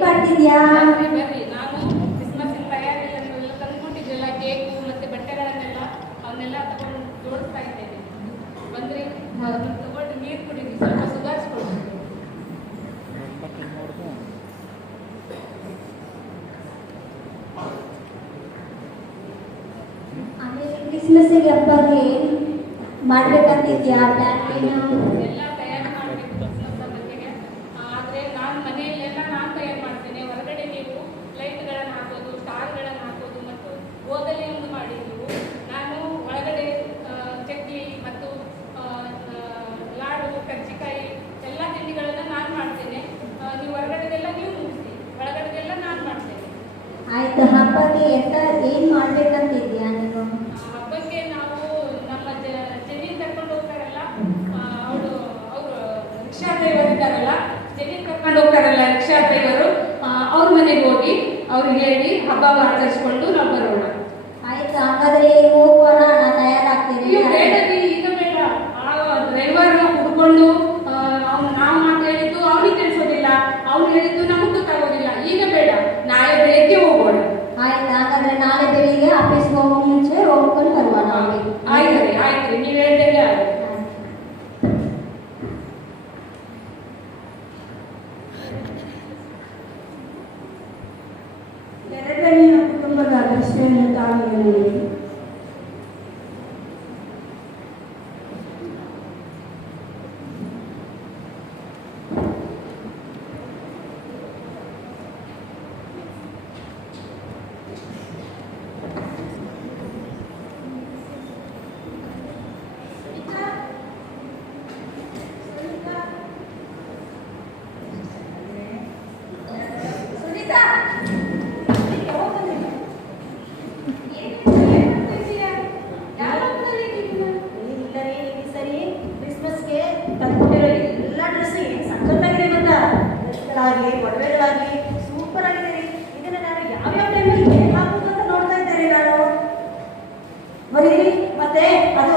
ಮಾಡ್ತಿದ್ಯಾ? ಬರ್ರಿ ನಾನು ಕ್ರಿಸ್ಮಸ್ ತಯಾರಿಯನ್ನು ತಂದ್ಕೊಂಡಿದ್ದೆಲ್ಲ ಕೇಕು ಮತ್ತೆ ಬಟ್ಟೆಗಳನ್ನೆಲ್ಲ ಅವನ್ನೆಲ್ಲ ತಗೊಂಡು ಜೋಡಿಸ್ತಾ ಇದ್ದೇನೆ. ಬಂದ್ರಿ ತಗೊಂಡು ನೀರು ಕುಡೀರಿ, ಸ್ವಲ್ಪ ಸುಧಾರಿಸ್ಕೊಳ್ರಿ. ಕ್ರಿಸ್ಮಸ್ಸಿಗೆ ಹಬ್ಬಕ್ಕೆ ಮಾಡ್ಬೇಕಂತಿದ್ಯಾ? ಪ್ಲಾನ್ ಎಲ್ಲ ತಯಾರು ಮಾಡಬೇಕು ಕ್ರಿಸ್ಮಸ್ ಹಬ್ಬಕ್ಕೆ. ಆದರೆ ನಾನು ಮನೆಯಲ್ಲೆಲ್ಲ ನಾನು ತಯಾರು ಮಾಡ್ತೇನೆ. ಹೊರಗಡೆ ನೀವು ಲೈಟ್ಗಳನ್ನು ಹಾಕೋದು, ಸ್ಟಾರ್ಗಳನ್ನು ಹಾಕೋದು ಮತ್ತು ಗೋದಲಿಯನ್ನು ಮಾಡಿ ನೀವು. ನಾನು ಒಳಗಡೆ ಚಕ್ಲಿ ಮತ್ತು ಲಾಡು, ಕರ್ಜಿಕಾಯಿ ಎಲ್ಲ ತಿಂಡಿಗಳನ್ನು ನಾನು ಮಾಡ್ತೇನೆ. ನೀವು ಹೊರಗಡೆದೆಲ್ಲ ನೀವು ಮುಗಿಸಿ, ಒಳಗಡೆದೆಲ್ಲ ನಾನು ಮಾಡ್ತೇನೆ. ಆಯ್ತು. ಹಬ್ಬಕ್ಕೆ ಏನ್ ಮಾಡ್ಬೇಕಂತಿದ್ಯಾ ನೀನು? ಹಬ್ಬಕ್ಕೆ ನಾವು ನಮ್ಮ ಜಮೀನು ಕರ್ಕೊಂಡು ಹೋಗ್ತಾರಲ್ಲ, ಅವರು ರಿಕ್ಷಾ ಡ್ರೈವರ್ ಇದ್ದಾರಲ್ಲ, ಜಮೀನು ಕರ್ಕೊಂಡು ಹೋಗ್ತಾರಲ್ಲ ರಿಕ್ಷಾ ಡ್ರೈವರು, ಅವ್ರ ಮನೆಗೆ ಹೋಗಿ ಅವ್ರಿಗೆ ಹೇಳಿ ಹಬ್ಬ ಆಚರಿಸ್ಕೊಂಡು ನಾವು ಬರೋಣ. ಆಯ್ತು, ಹಾಗಾದ್ರೆ ಹೋಗೋಣ. ನಾನು ತಯಾರಾಗ್ತೀನಿ. ಬೇಡರಿ, ಈಗ ಬೇಡ. ಡ್ರೈವರ್ ಹುಡ್ಕೊಂಡು ನಾವು ಮಾತು ಹೇಳಿದ್ದು ಅವ್ರಿಗೆ ತಿಳಿಸೋದಿಲ್ಲ, ಅವ್ರು ಹೇಳಿದ್ದು ನಮಗೂ ಗೊತ್ತಾಗೋದಿಲ್ಲ. ಈಗ ಬೇಡ, ನಾಳೆ ಬೆಳಿಗ್ಗೆ ಹೋಗೋಣ. ಆಯ್ತು, ಹಾಗಾದ್ರೆ ನಾಳೆ ಬೆಳಿಗ್ಗೆ ಆಫೀಸ್ಗೆ ಹೋಗೋ ಮುಂಚೆ ಹೋಗ್ಕೊಂಡು ಬರುವ ನಾವೇ. ಆಯ್ತು ಆಯ್ತು, ನೀವು ಹೇಳ್ದಂಗೆ ಆಯ್ತು. ಎರಡನೆಯ ಕುಟುಂಬದ ಪ್ರಶ್ನೆಯನ್ನು ತಾಳಿಗೆ ನೋಡಿ. ಒಡವೆಗಳಾಗಲಿ ಸೂಪರ್ ಆಗಿದೆ ರೀ. ಇದನ್ನ ನಾನು ಯಾವ್ಯಾವ ಟೈಮಲ್ಲಿ ಏನ್ ಹಾಕೋದು ಅಂತ ನೋಡ್ತಾ ಇದ್ದೇನೆ ನಾನು. ಬರೀ ಮತ್ತೆ ಅದು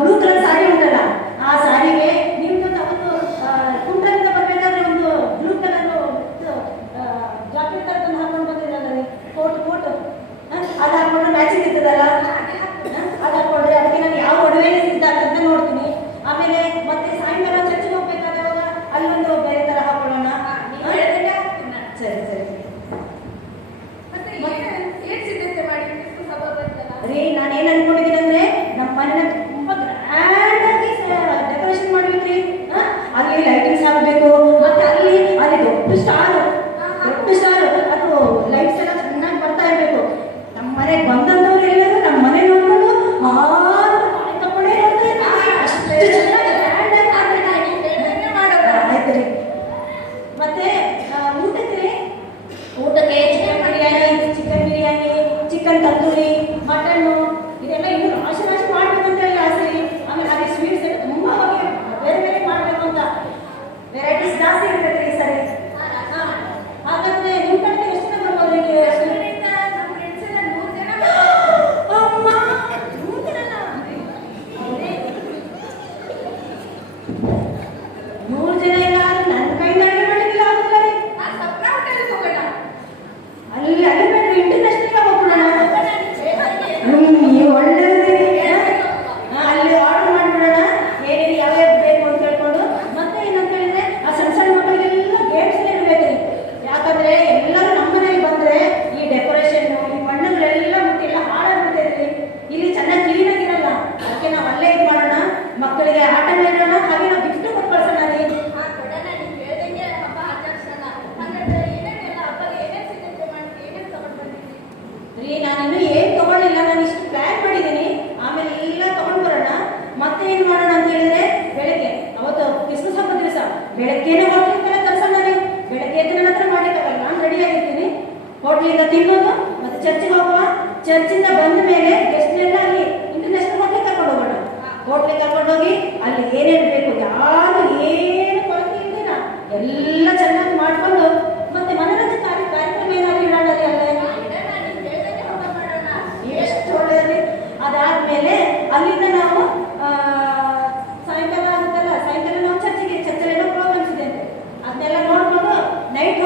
ಬ್ಲೂ ಕಲರ್ ಸಾರಿ ಉಂಟಲ್ಲ, ಆ ಸಾರಿಗೆ ನಿಮ್ದೊಂದು ಅವತ್ತು ಕುಂಟರಿಂದ ಬರ್ಬೇಕಾದ್ರೆ ಒಂದು ಬ್ಲೂ ಕಲರ್ ಜಾಕೆಟ್ ತಂದು ಹಾಕೊಂಡು ಬಂದಿರಲ್ಲ ರೀ, ಕೋಟ್ ಅದು ಹಾಕೊಂಡು ಮ್ಯಾಚಿಂಗ್ ಇರ್ತದಲ್ಲ, ಅದು ಹಾಕೊಂಡ್ರೆ ಅದಕ್ಕೆ ನಾನು ಯಾವ ಒಡವೆ ಇದ್ದಾಗಂತ ನೋಡ್ತೀನಿ. ಆಮೇಲೆ ಮತ್ತೆ ಸಾಯಂಕಾಲ ಚರ್ಚಿಗೆ ಹೋಗ್ಬೇಕಾದ್ರೆ ಅಲ್ಲೊಂದು ಬೇರೆ ತರ ಹಾಕೊಳ್ಳೋಣ. ಸರಿ ರೀ, ನಾನೇನ್ ಅನ್ಕೊಂಡಿದ್ದೀನಿ ಅಂದ್ರೆ ನಮ್ಮ ಮನೆಯ ತುಂಬಾ ಗ್ರ್ಯಾಂಡ್ ಆಗಿ ಡೆಕೋರೇಷನ್ ಮಾಡ್ಬೇಕ್ರಿ. ಅಲ್ಲಿ ಲೈಟಿಂಗ್ಸ್ ಹಾಕ್ಬೇಕು, ಮತ್ತೆ ಅಲ್ಲಿ ದೊಡ್ಡ ಸ್ಟಾರ್ ಅದು ಲೈಟ್ಸ್ ಎಲ್ಲ ಚೆನ್ನಾಗಿ ಬರ್ತಾ ಇರ್ಬೇಕು. ನಮ್ಮ ಮನೆಗೆ ಬಂದಂತವ್ರು ಎಲ್ಲರೂ ನಮ್ಮ ಮನೆ ನೋಡ್ಕೊಂಡು ತಗೊಂಡೇ ನೋಡ್ತಾ ಇರ್ತಾರೆ. ಅಷ್ಟು ಚೆನ್ನಾಗಿ ಗ್ರ್ಯಾಂಡ್ ಆಗಿ ಆಯ್ತು ರೀ. ಮತ್ತೆ ಊಟಕ್ಕೆ chicken biryani, chicken tandoori, mutton ಇದೆಲ್ಲ ಇನ್ನೂ ರಾಶಿ ಮಾಡ್ಬೇಕಂತ ಹೇಳಿ ಆಸೆ ರೀ. ಆಮೇಲೆ ಹಾಗೆ ಸ್ವೀಟ್ಸ್ ಎಲ್ಲ ತುಂಬಾ ಬಗೆ ಬೇರೆ ಬೇರೆ ಮಾಡಬೇಕು ಅಂತ ವೆರೈಟೀಸ್ ಜಾಸ್ತಿ ಇರ್ತೈತೆ ಈ ಸರಿ. ಹಾಗಾದ್ರೆ ನಿಮ್ಮ ಕಡೆ ಎಷ್ಟು ಜನ ಬರ್ಬೋದು? ನೂರು ಜನ ಇಲ್ಲ, ನನ್ನ ಕೈಯಿಂದ ಅಡುಗೆ ಮಾಡಲಿಕ್ಕಿಲ್ಲ ಆಗುದಿಲ್ಲ ರೀ. ಅಲ್ಲಿ ಬೇಡ, ಇಂಟರ್ನ್ಯಾಷನಲ್ ಹೋಗೋಣ. ನೀವು ಒಳ್ಳೆಯದೇ ಅಲ್ಲಿ ಆರ್ಡರ್ ಮಾಡಿಬಿಡೋಣ, ಏನೇನು ಯಾವ್ಯಾವ ಬೇಕು ಅಂತ ಹೇಳ್ಕೊಂಡು. ಮತ್ತೆ ಏನಂತ ಹೇಳಿದ್ರೆ ಆ ಸಣ್ಣ ಮಕ್ಕಳಿಗೆಲ್ಲ ಗೇಮ್ಸ್ ಇಡಬೇಕು ರೀ. ಯಾಕಂದ್ರೆ ಎಲ್ಲರೂ ನಮ್ಮ ಮನೆಗೆ ಬಂದ್ರೆ ಈ ಡೆಕೋರೇಷನ್ ಈ ಬಣ್ಣಗಳೆಲ್ಲ ಮತ್ತೆ ಎಲ್ಲ ಹಾಳಾಗ್ಬಿಡ್ತೈತ್ರಿ. ಇಲ್ಲಿ ಚೆನ್ನಾಗಿ ಕ್ಲೀನಾಗಿರಲ್ಲ. ಅದಕ್ಕೆ ನಾವು ಅಲ್ಲೇ ಇದು ಮಾಡೋಣ, ಮಕ್ಕಳಿಗೆ ಆಟ ನೀಡೋಣ, ಹಾಗೆ ನಾವು ಗಿಫ್ಟ್ ಕೊಟ್ಟು ಕಳ್ಸೋಣ ರೀ. ರೀ, ನಾನಿನ್ನೂ ಏನು ತಗೊಳ್ಳಿಲ್ಲ, ನಾನು ಇಷ್ಟು ಪ್ಲಾನ್ ಮಾಡಿದ್ದೀನಿ. ಆಮೇಲೆ ಎಲ್ಲ ತಗೊಂಡು ಬರೋಣ. ಮತ್ತೆ ಏನು ಮಾಡೋಣ ಅಂತ ಹೇಳಿದ್ರೆ ಬೆಳಗ್ಗೆ ಅವತ್ತು ಕ್ರಿಸ್ಮಸ್ ಹಬ್ಬದ ದಿವಸ ಬೆಳಗ್ಗೆನೇ ಹೋಟ್ಲಿಂದ ಕಳ್ಸೋಣ ರೀ. ಬೆಳಗ್ಗೆ ಎದ್ದು ನನ್ನ ಹತ್ರ ಮಾಡಿದ್ದಾಗಲ್ಲ, ನಾನು ರೆಡಿ ಆಗಿರ್ತೀನಿ. ಹೋಟ್ಲಿಂದ ತಿನ್ನೋದು, ಮತ್ತೆ ಚರ್ಚಿಗೆ ಹೋಗುವ. ಚರ್ಚಿಂದ ಬಂದ ಮೇಲೆ ಗೆಸ್ಟ್ನೆಲ್ಲ ಅಲ್ಲಿ ಇಂಟರ್ನ್ಯಾಷನಲ್ ಹೋಟ್ಲಿಗೆ ಕರ್ಕೊಂಡು ಹೋಗೋಣ. ಹೋಟ್ಲಿಗೆ ಕರ್ಕೊಂಡೋಗಿ ಅಲ್ಲಿ ಏನೇನು ಬೇಕು ಯಾರು ಏನು ಕೊರತೆ ಇದ್ದೀರ ಎಲ್ಲ ಚೆನ್ನಾಗಿ ಮಾಡ್ಕೊಂಡು ಮತ್ತೆ ಮನರಂಜನೆ ಕಾರ್ಯಕ್ರಮ ಏನಾದ್ರು ಇಡೋಣ ರೀ ಅಲ್ಲೇ. ಎಷ್ಟು ಒಳ್ಳೆಯದು. ಅದಾದ್ಮೇಲೆ ಅಲ್ಲಿಂದ ನಾವು ಸಾಯಂಕಾಲ ಆಗುತ್ತಲ್ಲ, ಸಾಯಂಕಾಲ ನಾವು ಚರ್ಚೆಲ್ಲ ಪ್ರೋಗ್ರಾಮ್ಸ್ ಇದೆ ಅದನ್ನೆಲ್ಲ ನೋಡ್ಕೊಂಡು ನೈಟ್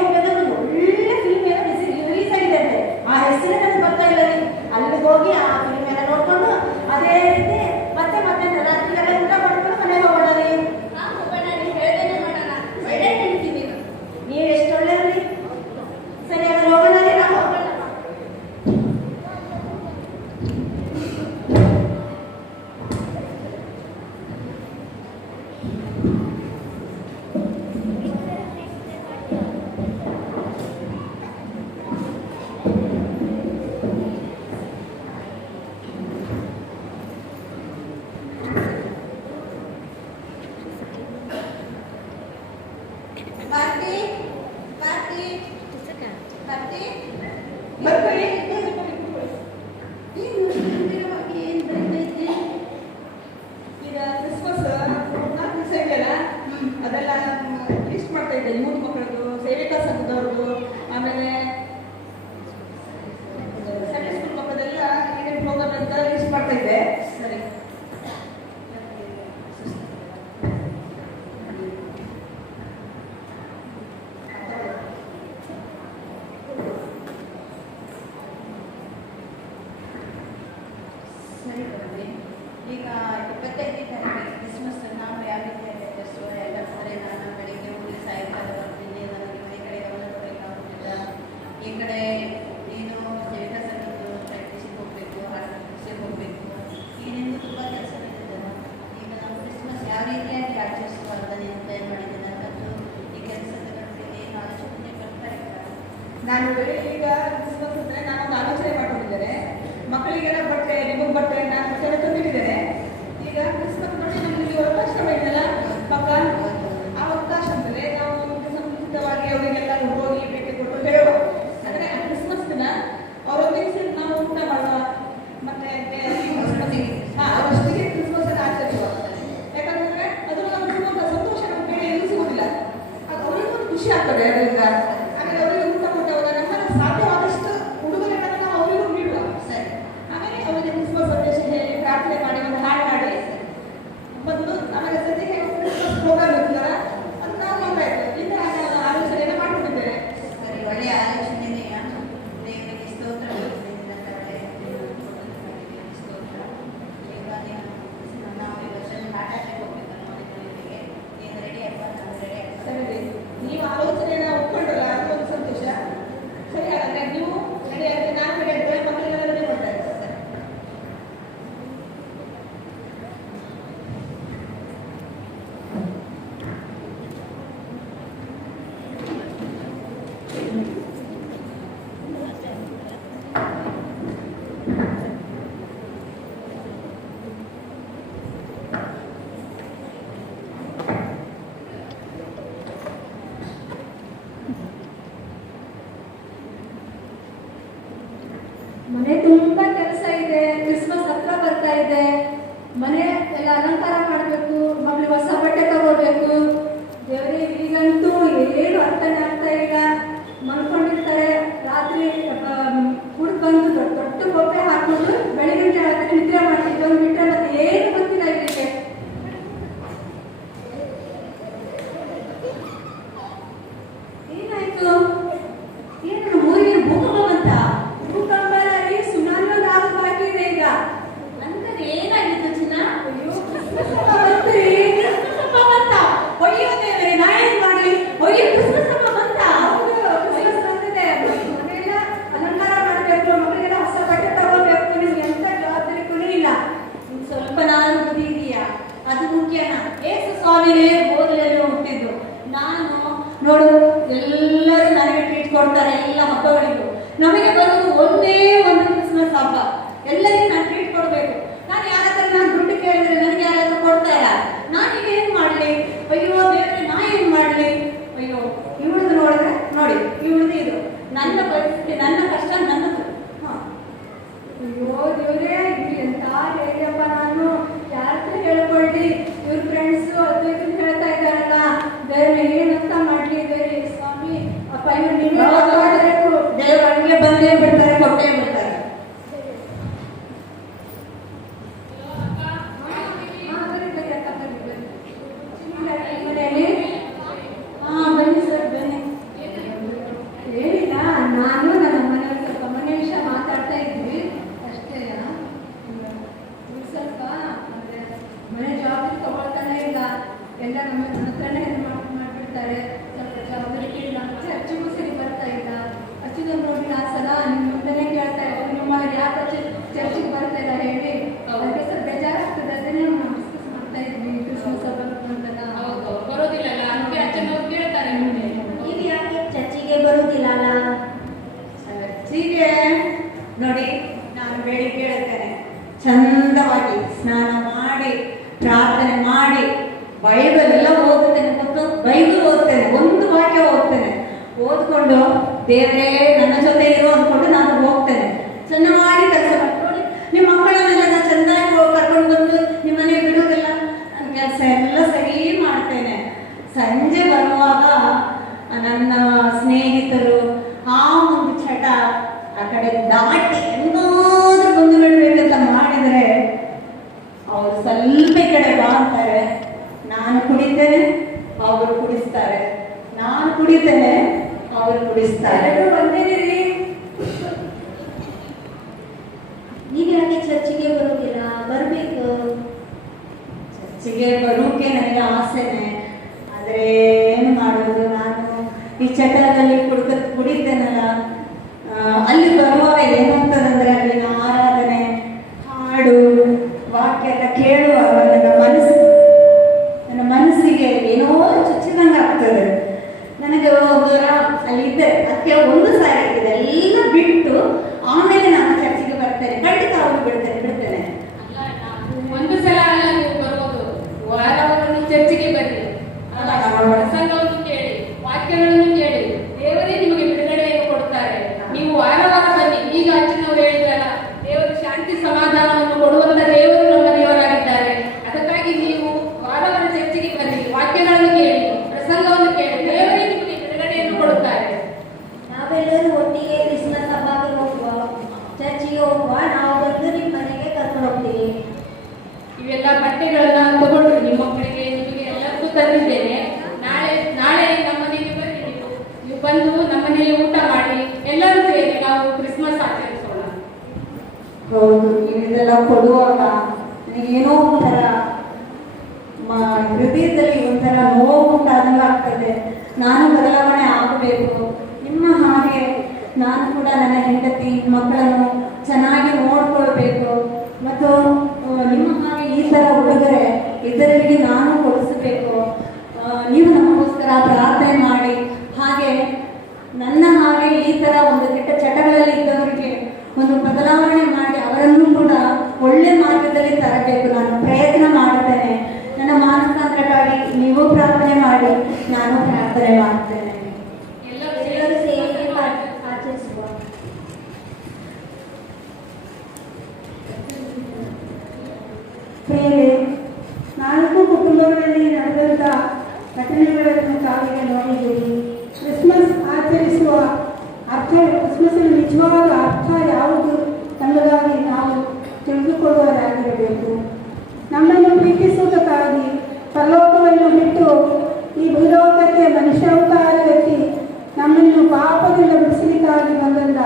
ಈ ಕಡೆ ನೀನು ಜೈವಿಕ ಸಂಘದ್ದು ಪ್ರಾಕ್ಟೀಸಿಗೆ ಹೋಗಬೇಕು, ಹಾರ್ಟಿಗೆ ಹೋಗಬೇಕು, ಏನೇನು ತುಂಬ ಕೆಲಸ ನಡೀತದೆ. ಈಗ ನಾವು ಕ್ರಿಸ್ಮಸ್ ಯಾವ ರೀತಿಯಾಗಿ ಆಚರಿಸಬಾರ್ದನೆ ಅಂತ ಏನು ಮಾಡಿದ್ದೇನೆ ಅನ್ನೋದು ಈ ಕೆಲಸದ ಕಡೆಗೆ ಏನು ಆಲೋಚನೆ ಬರ್ತಾ ಇಲ್ಲ. ನಾನು ಈಗ ಕ್ರಿಸ್ಮಸ್ ಅಂದರೆ ನಾನೊಂದು ಆಲೋಚನೆ ಮಾಡ್ಕೊಂಡಿದ್ದೇನೆ. ಮಕ್ಕಳಿಗೆಲ್ಲ ಬಟ್ಟೆ, ನಿಮಗೆ ಬಟ್ಟೆ ನಾನು ಬಟ್ಟೆ ತಂದಿಟ್ಟಿದ್ದೇನೆ. ಈಗ ಕ್ರಿಸ್ಮಸ್ ನೋಡಿ ನಮಗೆ ಅವಕಾಶ ಇದೆಯಲ್ಲ ಮಕ್ಕ, ಆ ಅವಕಾಶ ಅಂದರೆ ನಾವು ಸಂಸ್ಕೃತವಾಗಿ ಅವರಿಗೆಲ್ಲ ಹೋಗಿ ಭೇಟಿ ಕೊಟ್ಟು ಹೇಳುವ. ಅಂದರೆ ಆ ಕ್ರಿಸ್ಮಸ್ ದಿನ ಅವರೊಂದಿಗೆ ಸೇರಿ ನಾವು ಊಟ ಮಾಡುವ, ಮತ್ತೆ ಅವರೊಟ್ಟಿಗೆ ಕ್ರಿಸ್ಮಸ್ ಅನ್ನು ಆಚರಿಸುವ. ಯಾಕಂದ್ರೆ ಅದು ನಮಗೆ ತುಂಬ ಸಂತೋಷ, ನಮಗೆ ಬೇರೆ ಎಲ್ಲಿ ಸಿಗೋದಿಲ್ಲ. ಅದು ಅವರಿಗೂ ಒಂದು ಖುಷಿ ಆಗ್ತದೆ ಅದರಿಂದ. ಆಮೇಲೆ ಅವರಿಗೆ ಊಟ ಕೊಟ್ಟವಾಗ ನಮ್ಮಲ್ಲಿ ಸಾಧ್ಯವಾದಷ್ಟು ಉಡುಗೊರೆಗಳನ್ನು ನಾವು ಅವರಿಗೂ ನೀಡುವ. ಸರಿ, ಆಮೇಲೆ ಅವರಿಗೆ ಕ್ರಿಸ್ಮಸ್ ಸಂದೇಶ ಹೇಳಿ ಪ್ರಾರ್ಥನೆ ಮಾಡಿ ಒಂದು ಹಾಡು ಹಾಡಿ ಬಂದು ಆಮೇಲೆ ಸದ್ಯಕ್ಕೆ ಕ್ರಿಸ್ಮಸ್ ಪ್ರೋಗ್ರಾಮ್ ಇರ್ತಲ್ಲ ಅದು ನಾವು ನೋಡ್ಬೇಕು. ಇಂಥ ಆಲೋಚನೆಯನ್ನು ಮಾಡಿಕೊಂಡಿದ್ದೇವೆ. ಸರಿ, ಒಳ್ಳೆಯ ಆಲೋಚನೆಯ ದೇವರಿಗೆ ಸ್ತೋತ್ರ. ಸ್ತೋತ್ರ. ಈಗ ನಾವು ಇವತ್ತು ನಾಟಕಕ್ಕೆ ಹೋಗ್ಬೇಕು ನೋಡಿಗಳಿಗೆ ನೀನು ರೆಡಿ ಆಗ್ಬಾರ್ದು, ನಾನು ರೆಡಿ ಆಗ್ಬಾರ್ದು. ಸರಿ, ನೀವು ಆಲೋಚನೆಯನ್ನು ಒಪ್ಕೊಂಡ್ರಲ್ಲ ಅದು ಒಂದು ಸಂತೋಷ. ಸರಿ, ಹಾಗಾದ್ರೆ ನೀವು ರೆಡಿ ಆಗಿ ನಾನು ರೆಡಿ ಆಗ್ತೇವೆ, ಮಕ್ಕಳೆಲ್ಲ ರೆಡಿ ಮಾಡ್ತಾರೆ. ಸರಿ. ಮನೆ ತುಂಬಾ ಕೆಲಸ ಇದೆ, ಕ್ರಿಸ್ಮಸ್ ಹತ್ರ ಬರ್ತಾ ಇದೆ. ಮನೆ ಎಲ್ಲ ಅಲಂಕಾರ ಮಾಡಬೇಕು, ಮಕ್ಳಿಗೆ ಹೊಸ ಬಟ್ಟೆ ತಗೋಬೇಕು. ದೇವರೇ, ಈಗಂತೂ ಏನು ಅರ್ಥನೇ ಆಗ್ತಾ ಇಲ್ಲ. ಮಲ್ಕೊಂಡಿರ್ತಾರೆ, ರಾತ್ರಿ ಕುಡ್ದು ಬಂದು ದೊಡ್ಡ ಬೊಬ್ಬೆ ಹಾಕೊಂಡು ಬೆಳಿಗ್ಗೆ ಜಾಗದಲ್ಲಿ ನಿದ್ರೆ ಮಾಡ್ತಿದ್ದು ಒಂದು ಬಿಟ್ಟರೆ ಮತ್ತೆ ಏನು ಗೊತ್ತಿಲ್ಲ ಇದಕ್ಕೆ. ಏನಾಯ್ತು? ಏನು ಊರಿಗೆ ಭೂಕಂಪ ಬಂತ? ಭೂಕಂಪ ಸುನಾಮಿ ಒಂದು ಆಗ ಬಾಕಿ ಇದೆ ಈಗ. ಅಂದ್ರೆ ಏನಾಗಿತ್ತು ಚಿನ್ನ? ಅಯ್ಯೋ, ಕ್ರಿಸ್ಮಸ್ ಹಬ್ಬ ಬಂತು ರೀ. ಕ್ರಿಸ್ಮಸ್ ಹಬ್ಬ ಬಂತ. ಅಯ್ಯೋ ದೇವರೇ, ನಾ ಏನ್ ಮಾಡಿ? ಅಯ್ಯೋ ಕ್ರಿಸ್ಮಸ್ ಹಬ್ಬ ಬಂತ? ಹೌದು, ಕ್ರಿಸ್ಮಸ್ ಬಂದಿದೆ. ಮನೆಯೆಲ್ಲ ಅಲಂಕಾರ ಮಾಡಬೇಕು, ಮಕ್ಕಳಿಗೆಲ್ಲ ಹೊಸ ಬಟ್ಟೆ ತಗೋಬೇಕು. ನಿಮ್ಗೆ ಎಂತ ಜವಾಬ್ದಾರಿ ಕೂಡ ಇಲ್ಲ. ಸ್ವಲ್ಪ ನಾನು ಬುದ್ಧಿ ಇದೆಯಾ? ಅದು ಮುಖ್ಯನಾ? ಏಸು ಸ್ವಾಮಿನೇ ಬೋಧನೆಯಲ್ಲಿ ಹುಟ್ಟಿದ್ದು. ನಾನು ನೋಡು, ಎಲ್ಲರೂ ನನಗೆ ಟ್ರೀಟ್ ಕೊಡ್ತಾರೆ ಎಲ್ಲ ಹಬ್ಬಗಳಿಗೂ. ನಮಗೆ ಬರೋದು ಒಂದೇ ಒಂದು ಕ್ರಿಸ್ಮಸ್ ಹಬ್ಬ. ಎಲ್ಲರಿಗೂ ನಾನು ಟ್ರೀಟ್ ಕೊಡಬೇಕು. ನಾನು ಯಾರಾದ್ರೂ ನಾನು ದುಡ್ಡು ಕೇಳಿದ್ರೆ ನನಗೆ ಯಾರಾದ್ರೂ ಕೊಡ್ತಾರ? ನಾನೀಗ ಏನ್ ಮಾಡ್ಲಿ? ಅಯ್ಯೋ ದೇವರೇ, ನಾ ಏನ್ ಮಾಡ್ಲಿ? ಅಯ್ಯೋ, ಇವಳದು ನೋಡಿದ್ರೆ ನೋಡಿ, ಇವಳದು ಇದು. ನನ್ನ ಪರಿಸ್ಥಿತಿ, ನನ್ನ ಕಷ್ಟ ನನ್ನದು. ಹಾ, ಅಯ್ಯೋ ದೇವ್ರೇ, ಇದು ಎಂತ ಹೇಳಿಯಪ್ಪ. ನಾನು ಯಾರ ಹತ್ರ ಹೇಳ್ಕೊಳ್ಲಿ? ಇವ್ರ ಫ್ರೆಂಡ್ಸು ಅದು ಇದನ್ನ ಹೇಳ್ತಾ ಇದ್ದಾರಲ್ಲ. ದೇವ್ರೆ, ಏನಂತ ಮಾಡ್ಲಿ? ದೇವ್ರೆ ಸ್ವಾಮಿ, ಅಪ್ಪ ಇವ್ರು ನೀವೇ ಮಾತಾಡಬೇಕು. ದೇವ್ರ ಹಂಗೆ ಬಂದೇ ಬಿಡ್ತಾರೆ, ಕೊಟ್ಟೇ ಬಿಡ್ತಾರೆ. ಹಲೋ ಅಕ್ಕ, ಆಗಿದ್ದೀವಿ? ಹಾ, ಬನ್ನಿ ಬನ್ನಿ ಅಕ್ಕ, ಬನ್ನಿ ಬನ್ನಿ. ಚಿಕ್ಕ ಮನೆಯಲ್ಲಿ. ಹಾ, ಬನ್ನಿ ಸರ್, ಬನ್ನಿ. ಏನಿಲ್ಲ, ನಾನು ನನ್ನ ಮನೆಯವ್ರು ಸ್ವಲ್ಪ ಮನೆ ವಿಷಯ ಮಾತಾಡ್ತಾ ಇದ್ವಿ ಅಷ್ಟೇ. ಇವ್ರು ಸ್ವಲ್ಪ ಅಂದ್ರೆ ಮನೆ ಜವಾಬ್ದಾರಿ ತಗೊಳ್ತಾನೆ ಇಲ್ಲ. ಎಲ್ಲ ನಮ್ಮ ಹತ್ರನೇ ಮಾಡ್ಬಿಡ್ತಾರೆ. ಸ್ವಲ್ಪ ಜವಾಬ್ದಾರಿ ಕೇಳಿ ನಮ್ಮ ಚರ್ಚಿಗೂ ಸರಿ ಬರ್ತಾ ಇಲ್ಲ. ಹಚ್ಚಿದೊಂದು ನೋಡಿ ಆ ಸಲ ನಿಮ್ಮ ಮುಂದೆನೇ ಕೇಳ್ತಾ ಇದ್ದಾರೆ, ನಿಮ್ಮ ಯಾಕೆ ಚರ್ಚಿಗೆ ಬರ್ತಾ ಇಲ್ಲ ಹೇಳಿ. ಅದಕ್ಕೆ ಸ್ವಲ್ಪ ಬೇಜಾರಾಗ್ತದೆ. ಅದನ್ನೇ ನಾವು ಡಿಸ್ಕಸ್ ಮಾಡ್ತಾ ಇದ್ವಿ. ಕ್ರಿಸ್ಮಸ್ ಹಬ್ಬ ಬಂತಲ್ಲ. ಹೌದು, ಬರೋದಿಲ್ಲಲ್ಲ, ಅದಕ್ಕೆ ಅಚ್ಚನವ್ರು ಕೇಳ್ತಾರೆ ನಿಮಗೆ. ನೀವು ಯಾಕೆ ಚರ್ಚಿಗೆ ಬರುವುದಿಲ್ಲ ಅಲ್ಲ? ಚರ್ಚಿಗೆ ನೋಡಿ, ನಾನು ಬೇಡಿಕೆ ಹೇಳ್ತೇನೆ, ಚಂದವಾಗಿ ಸ್ನಾನ ಮಾಡಿ ಪ್ರಾರ್ಥನೆ ಮಾಡಿ ಬೈಬಲ್ ಎಲ್ಲ ಓದುತ್ತೇನೆ. ಮತ್ತು ಬೈಬಲ್ ಓದ್ತೇನೆ, ಒಂದು ವಾಕ್ಯ ಓದ್ತೇನೆ. ಓದ್ಕೊಂಡು ದೇವರೇ ನನ್ನ ಜೊತೆ ಇರೋ ಅಂದ್ಕೊಂಡು ನಾನು ಹೋಗ್ತೇನೆ. ಚೆನ್ನಾಗಿ ಕೆಲಸ ಮಾಡಿ ನೋಡಿ, ನಿಮ್ಮ ಮಕ್ಕಳನ್ನೆಲ್ಲ ನಾನು ಚೆನ್ನಾಗಿ ಕರ್ಕೊಂಡು ಬಂದು ನಿಮ್ಮ ಮನೆಗೆ ಬಿಡುವುದಿಲ್ಲ. ನನ್ನ ಕೆಲಸ ಎಲ್ಲ ಸರಿ ಮಾಡ್ತೇನೆ. ಸಂಜೆ ಬರುವಾಗ ನನ್ನ ಸ್ನೇಹಿತರು ಆ ಒಂದು ಚಟ ಆ ಕಡೆ ದಾಟಿ ಎಂದಾದ್ರೂ ಬಂದು ಬಿಡ್ಬೇಕಂತ ಮಾಡಿದರೆ ಅವರು ಸ್ವಲ್ಪ ಈ ಕಡೆ ಬಾ ಅಂತಾರೆ. ನಾನು ಕುಡಿತೇನೆ, ಅವರು ಕುಡಿಸ್ತಾರೆ. ನಾನು ಕುಡಿತೇನೆ, ಅವರು ಕುಡಿಸ್ತಾರೆ. ಎರಡು ಬಂದಿದ್ದೀರಿ. ನೀವು ಯಾಕೆ ಚರ್ಚಿಗೆ ಬರುವುದಿಲ್ಲ? ಬರಬೇಕು. ಚರ್ಚಿಗೆ ಬರೋಕೆ ನನಗೆ ಆಸೆನೆ, ಆದರೆ ಏನು ಮಾಡೋದು? ನಾನು ಈ ಚಟದಲ್ಲಿ ಕುಡಿತೇನಲ್ಲ, ಅಲ್ಲಿ ಬರುವಾಗ ಏನಾಗ್ತದಂದ್ರೆ ಅಲ್ಲಿನ ಆರಾಧನೆ, ಹಾಡು, ವಾಕ್ಯ ಎಲ್ಲ ಕೇಳುವಾಗ ನನ್ನ ಮನಸ್ಸಿಗೆ ಏನೋ ಚುಚ್ಚಿದಂಗೆ ಆಗ್ತದೆ. ನನಗೆ ಒಂದರ ಅಲ್ಲಿ ಇದ್ದೆ ಅದಕ್ಕೆ ಒಂದು ಸಾರಿ ಇದೆಲ್ಲ ಬಿಟ್ಟು ಆಮೇಲೆ ನಾನು ಚರ್ಚಿಗೆ ಬರ್ತೇನೆ, ಖಂಡಿತ ಅವ್ರು ಬಿಡ್ತೇನೆ. ಅಲ್ಲ ಅಣ್ಣ, ಒಂದು ಸಲ ಅಲ್ಲ ನೀವು ಬರೋದು, ವಾರವನ್ನು ಚರ್ಚಿಗೆ ಬರ್ರಿ, ಪ್ರಸಂಗವನ್ನು ಕೇಳಿ, ವಾಕ್ಯಗಳನ್ನು ಕೇಳಿ, ದೇವರೇ ನಿಮಗೆ ಬಿಡುಗಡೆಯನ್ನು ಕೊಡ್ತಾರೆ. ನೀವು ವಾರ ಬನ್ನಿ. ಈಗ ಅಚ್ಚಿನವರು ಹೇಳಿದ್ರಲ್ಲ, ದೇವರು ಶಾಂತಿ ಸಮಾಧಾನವನ್ನು ಕೊಡುವಂತ ದೇವರು ನಮ್ಮ ದೇವರಾಗಿದ್ದಾರೆ. ಅದಕ್ಕಾಗಿ ನೀವು ವಾರ ಚರ್ಚಿಗೆ ಬನ್ನಿ, ವಾಕ್ಯಗಳನ್ನು ಕೇಳಿ, ಪ್ರಸಂಗವನ್ನು ಕೇಳಿ, ದೇವರೇ ನಿಮಗೆ ಬಿಡುಗಡೆಯನ್ನು ಕೊಡುತ್ತಾರೆ. ನಾವೆಲ್ಲರೂ ಒಟ್ಟಿಗೆ ಕ್ರಿಸ್ಮಸ್ ಹಬ್ಬಕ್ಕೆ ಹೋಗುವ, ಚರ್ಚಿಗೆ ಹೋಗುವ, ನಾವು ಬಂದು ನಿಮ್ಮ ಮನೆಗೆ ಕರ್ಕೊಂಡು ಹೋಗ್ತೀವಿ. ಇವೆಲ್ಲ ಬಟ್ಟೆಗಳನ್ನ ತಗೊಂಡು ನಿಮ್ಮ ಮಕ್ಕಳಿಗೆ ನಿಮಗೆ ಎಲ್ಲರಿಗೂ ತಂದಿದ್ದೇನೆ. ನಾಳೆ ನಮ್ಮ ಮನೆಗೆ ಬರ್ರಿ. ನೀವು ಬಂದು ನಮ್ಮ ಮನೆಯಲ್ಲಿ ಊಟ ಮಾಡಿ ಎಲ್ಲರೂ ಸೇರಿ ನಾವು ಕ್ರಿಸ್ಮಸ್ ಆಚರಿಸೋಣ. ಹೌದು, ನೀವು ಇದೆಲ್ಲ ಕೊಡುವಾಗ ನನಗೇನೋ ಒಂಥರ ಹೃದಯದಲ್ಲಿ ಒಂಥರ ನೋವು ಉಂಟಾದಂಗೆ ಆಗ್ತದೆ. ನಾನು ಬದಲಾವಣೆ ಆಗಬೇಕು. ನಿಮ್ಮ ಹಾಗೆ ನಾನು ಕೂಡ ನನ್ನ ಹೆಂಡತಿ ಮಕ್ಕಳನ್ನು ಚೆನ್ನಾಗಿ ನೋಡ್ಕೊಳ್ಬೇಕು. ಮತ್ತು ನಿಮ್ಮ ಹಾಗೆ ಈ ಥರ ಉಡುಗೊರೆ ಇದರಲ್ಲಿ ನಾನು ಕೊಡಿಸಬೇಕು. ನೀವು ನಮಗೋಸ್ಕರ ಪ್ರಾರ್ಥನೆ ಮಾಡಿ, ಹಾಗೆ ನನ್ನ ಹಾಗೆ ಈ ಥರ ಒಂದು ಕೆಟ್ಟ ಚಟಗಳಲ್ಲಿ ಇದ್ದವರಿಗೆ ಒಂದು ಬದಲಾವಣೆ ಮಾಡಿ ಅವರನ್ನು ಕೂಡ ಒಳ್ಳೆ ಮಾರ್ಗದಲ್ಲಿ ತರಬೇಕು. ನಾನು ಪ್ರಯತ್ನ ಮಾಡುತ್ತೇನೆ. ನನ್ನ ಮಾನಸಾಂತರಕ್ಕಾಗಿ ನೀವು ಪ್ರಾರ್ಥನೆ ಮಾಡಿ, ನಾನು ಪ್ರಾರ್ಥನೆ ಮಾಡ್ತೇನೆ. ಎಲ್ಲರೂ ಸೇರಿ ಆಚರಿಸುವ. ಪ್ರಿಯರೇ, 4 ಕುಟುಂಬಗಳಲ್ಲಿ ನಡೆದಂಥ ಘಟನೆಗಳನ್ನು ತಾವೀಗ ನೋಡಿದ್ದೀರಿ. ಕ್ರಿಸ್ಮಸ್ ಆಚರಿಸುವ ಅರ್ಥ, ಕ್ರಿಸ್ಮಸ್ನ ನಿಜವಾದ ಅರ್ಥ ಯಾವುದು ಎಂಬುದಾಗಿ ನಾವು ತಿಳಿದುಕೊಳ್ಳುವರಾಗಿರಬೇಕು. ನಮ್ಮನ್ನು ಪ್ರೀತಿಸುವುದಕ್ಕಾಗಿ ಪರಲೋಕವನ್ನು ಬಿಟ್ಟು ಈ ಭೂಲೋಕಕ್ಕೆ ಮನುಷ್ಯಾವತಾರ ಎತ್ತಿ ನಮ್ಮನ್ನು ಪಾಪದಿಂದ ಬಿಡಿಸಲಿಕ್ಕಾಗಿ ಬಂದಂಥ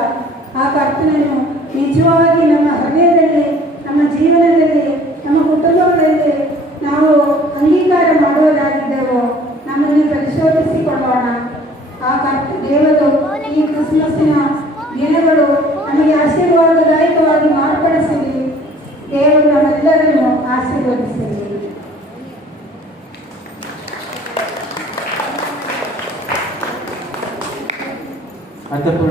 ಆ ಕರ್ತನನ್ನು ನಿಜವಾಗಿ ನಮ್ಮ ಹೃದಯದಲ್ಲಿ, ನಮ್ಮ ಜೀವನದಲ್ಲಿ, ನಮ್ಮ ಕುಟುಂಬಗಳಲ್ಲಿ ನಾವು ಅಂಗೀಕಾರ ಮಾಡುವುದಾಗಿದ್ದೆವೋ ನಮ್ಮನ್ನು ಪರಿಶೋಧಿಸಿಕೊಳ್ಳೋಣ. ಆ ದೇವರು ಈ ಕ್ರಿಸ್ಮಸ್ಸಿನ ದಿನಗಳು ನಮಗೆ ಆಶೀರ್ವಾದದಾಯಕವಾಗಿ ಮಾರ್ಪಡಿಸಲಿ. ದೇವರು ನಮ್ಮೆಲ್ಲರನ್ನು ಆಶೀರ್ವದಿಸಲಿ. ಅರ್ಥಪೂರ್ಣ